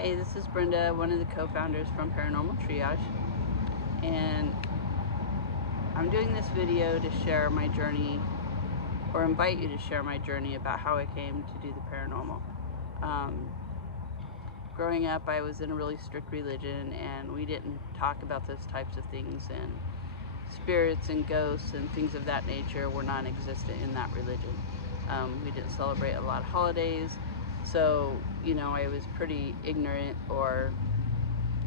Hey, this is Brenda, one of the co-founders from Paranormal Triage, and I'm doing this video to share my journey, or invite you to share my journey about how I came to do the paranormal. Growing up, I was in a really strict religion, and we didn't talk about those types of things, and spirits and ghosts and things of that nature were non-existent in that religion. We didn't celebrate a lot of holidays. So, I was pretty ignorant, or,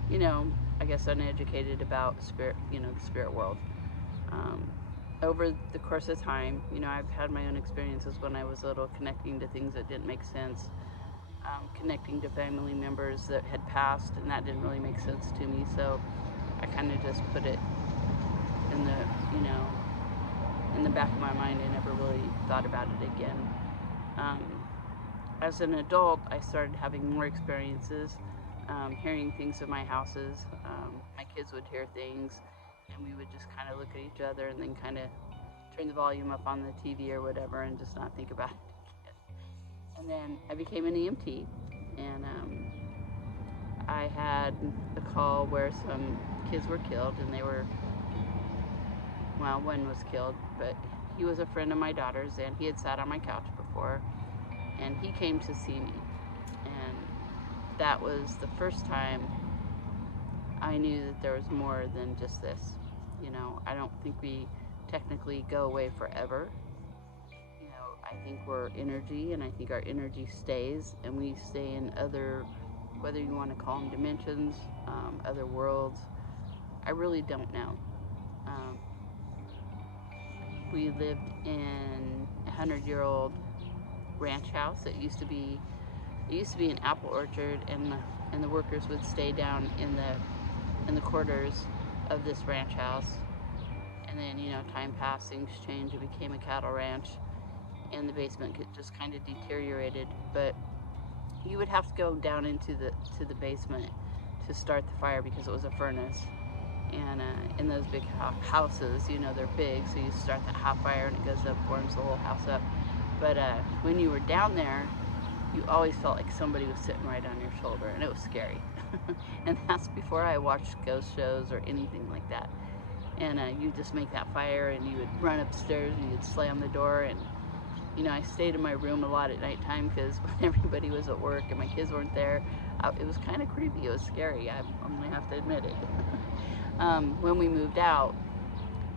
I guess uneducated about spirit, the spirit world. Over the course of time, I've had my own experiences when I was little, connecting to things that didn't make sense, connecting to family members that had passed, and that didn't really make sense to me. So I kind of just put it in the, in the back of my mind. I never really thought about it again. As an adult, I started having more experiences, hearing things in my houses. My kids would hear things, and we would just kind of look at each other and then kind of turn the volume up on the TV or whatever and just not think about it again. And then I became an EMT, and I had a call where some kids were killed, and one was killed, but he was a friend of my daughter's, and he had sat on my couch before. And he came to see me, and that was the first time I knew that there was more than just this. I don't think we technically go away forever. I think we're energy, and I think our energy stays, and we stay in other, whether you want to call them dimensions, other worlds. I really don't know. We lived in a 100-year-old ranch house. It used to be an apple orchard, and the workers would stay down in the quarters of this ranch house. And then time passed, things changed. It became a cattle ranch, and the basement just kind of deteriorated. But you would have to go down into the basement to start the fire because it was a furnace. And in those big houses, they're big, so you start that hot fire and it goes up, warms the whole house up. But when you were down there, you always felt like somebody was sitting right on your shoulder, and it was scary. And that's before I watched ghost shows or anything like that. And you just make that fire, and you would run upstairs, and you'd slam the door. And I stayed in my room a lot at nighttime because when everybody was at work and my kids weren't there, it was kind of creepy. It was scary. I'm gonna have to admit it. When we moved out,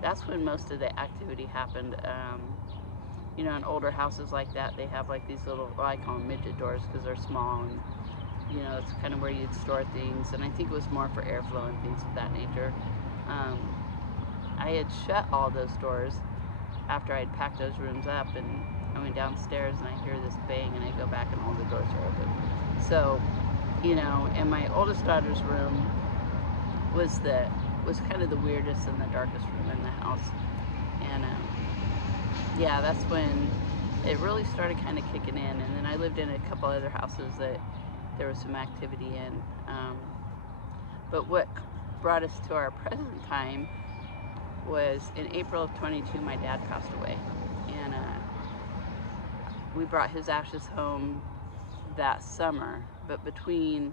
that's when most of the activity happened. In older houses like that, they have like these little, well, I call them midget doors because they're small, and it's kind of where you'd store things, and I think it was more for airflow and things of that nature. I had shut all those doors after I'd packed those rooms up, and I went downstairs and I hear this bang, and I go back and all the doors are open. So, and my oldest daughter's room was kind of the weirdest and the darkest room in the house. And yeah, that's when it really started kind of kicking in. And then I lived in a couple other houses that there was some activity in. But what brought us to our present time was in April of 22, my dad passed away. And we brought his ashes home that summer. But between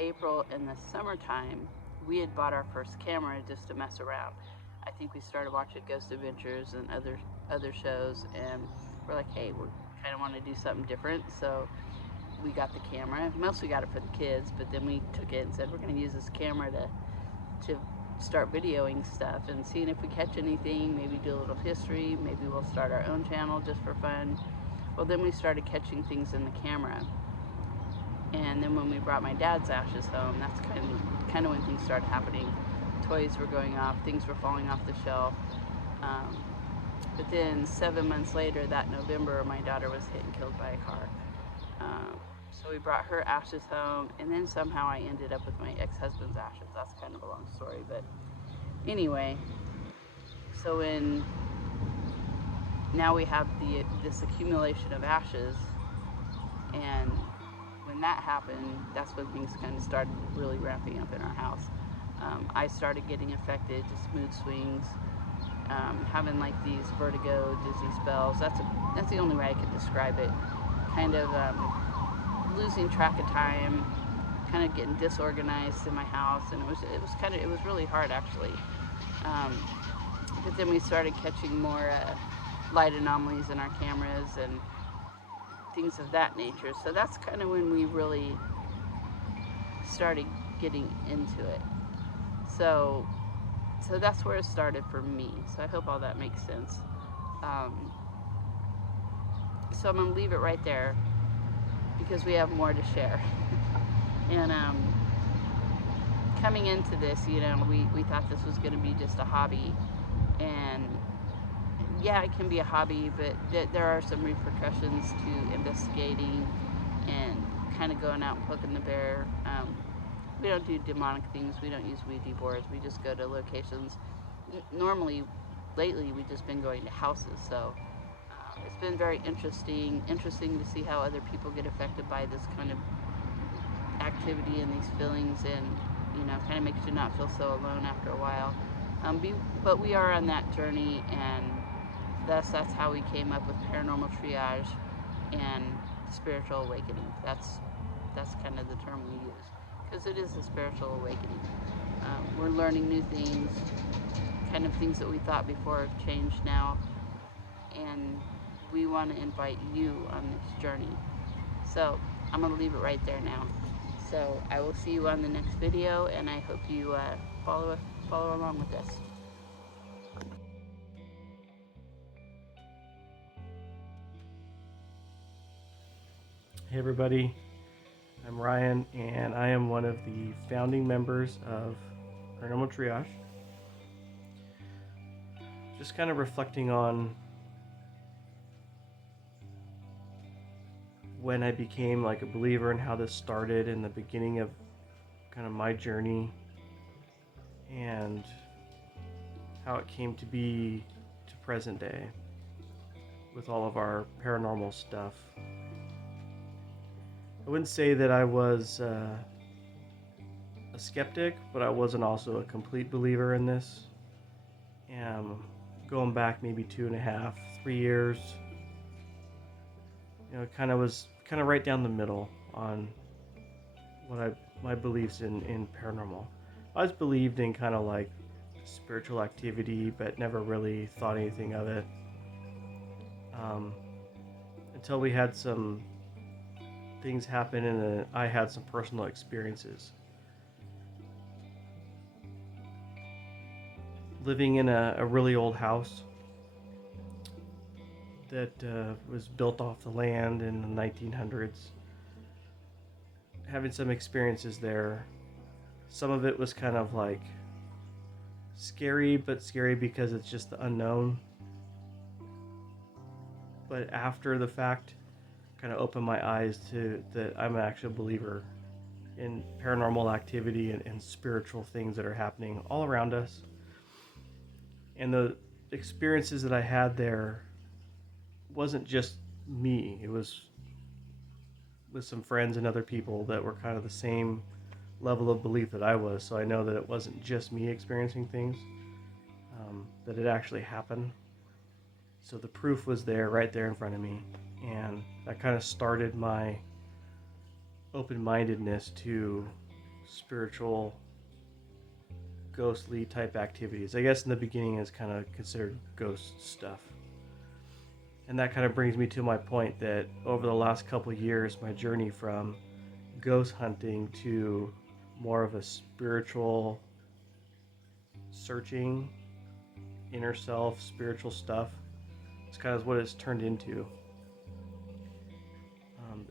April and the summertime, we had bought our first camera just to mess around. I think we started watching Ghost Adventures and other shows, and we're like, hey, we kind of want to do something different. So we got the camera. Mostly got it for the kids, but then we took it and said we're going to use this camera to start videoing stuff and seeing if we catch anything, maybe do a little history, maybe we'll start our own channel just for fun. Well, then we started catching things in the camera. And then when we brought my dad's ashes home, that's kind of when things started happening. Toys were going off, things were falling off the shelf. But then 7 months later, that November, my daughter was hit and killed by a car. So we brought her ashes home, and then somehow I ended up with my ex-husband's ashes. That's kind of a long story, but anyway. So now we have this accumulation of ashes, and when that happened, that's when things kind of started really ramping up in our house. I started getting affected, just mood swings, having like these vertigo, dizzy spells. That's the only way I could describe it. Kind of losing track of time, kind of getting disorganized in my house, and it was really hard actually. Um, but then we started catching more light anomalies in our cameras and things of that nature. So that's kind of when we really started getting into it. So so that's where it started for me. So I hope all that makes sense. Um, so I'm gonna leave it right there because we have more to share. And coming into this, we thought this was going to be just a hobby, and yeah, it can be a hobby, but there are some repercussions to investigating and kind of going out and poking the bear. We don't do demonic things. We don't use Ouija boards. We just go to locations. Normally, lately, we've just been going to houses. So it's been very interesting to see how other people get affected by this kind of activity and these feelings, and kind of makes you not feel so alone after a while. But we are on that journey, and that's how we came up with paranormal triage and spiritual awakening. That's kind of the term we use, because it is a spiritual awakening. We're learning new things, kind of things that we thought before have changed now, and we want to invite you on this journey. So I'm going to leave it right there now. So I will see you on the next video, and I hope you follow along with us. Hey everybody, I'm Ryan, and I am one of the founding members of Paranormal Triage. Just kind of reflecting on when I became like a believer and how this started in the beginning of kind of my journey, and how it came to be to present day with all of our paranormal stuff. I wouldn't say that I was a skeptic, but I wasn't also a complete believer in this. And going back maybe 2.5, 3 years, it kind of was right down the middle on my beliefs in paranormal. I always believed in kind of like spiritual activity, but never really thought anything of it until we had some things happen, and I had some personal experiences. Living in a really old house that was built off the land in the 1900s. Having some experiences there. Some of it was kind of like scary, but scary because it's just the unknown. But after the fact, kind of opened my eyes to that I'm actually a believer in paranormal activity and spiritual things that are happening all around us. And the experiences that I had there wasn't just me. It was with some friends and other people that were kind of the same level of belief that I was. So I know that it wasn't just me experiencing things, that it actually happened. So the proof was there, right there in front of me. And that kind of started my open-mindedness to spiritual, ghostly type activities. I guess in the beginning it's kind of considered ghost stuff. And that kind of brings me to my point that over the last couple of years, my journey from ghost hunting to more of a spiritual searching, inner self, spiritual stuff, it's kind of what it's turned into.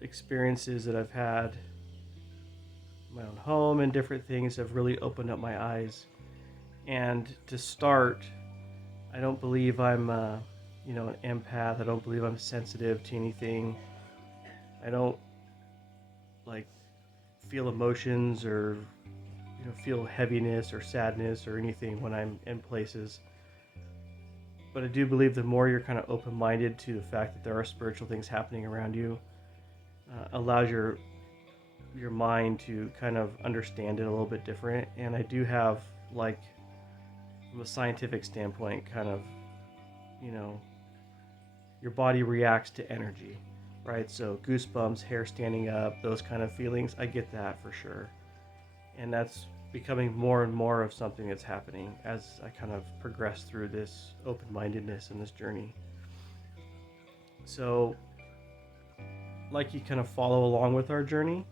Experiences that I've had in my own home and different things have really opened up my eyes. And to start, I don't believe I'm an empath. I don't believe I'm sensitive to anything. I don't feel emotions or feel heaviness or sadness or anything when I'm in places. But I do believe the more you're kind of open-minded to the fact that there are spiritual things happening around you, allows your mind to kind of understand it a little bit different. And I do have, from a scientific standpoint, kind of, your body reacts to energy, right? So goosebumps, hair standing up, those kind of feelings, I get that for sure. And that's becoming more and more of something that's happening as I kind of progress through this open-mindedness and this journey. So, like, you kind of follow along with our journey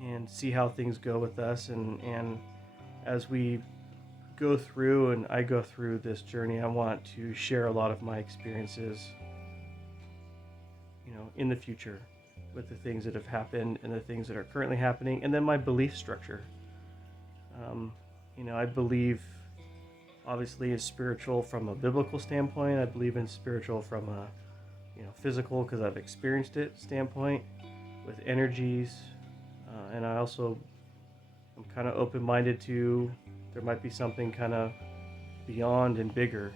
and see how things go with us, and as we go through and I go through this journey, I want to share a lot of my experiences, in the future, with the things that have happened and the things that are currently happening, and then my belief structure. um, I believe obviously in spiritual from a biblical standpoint. I believe in spiritual from a physical, because I've experienced it, standpoint, with energies. And I also am kind of open-minded to there might be something kind of beyond and bigger,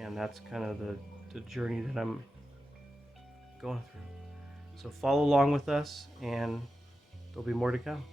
and that's kind of the journey that I'm going through. So follow along with us, and there'll be more to come.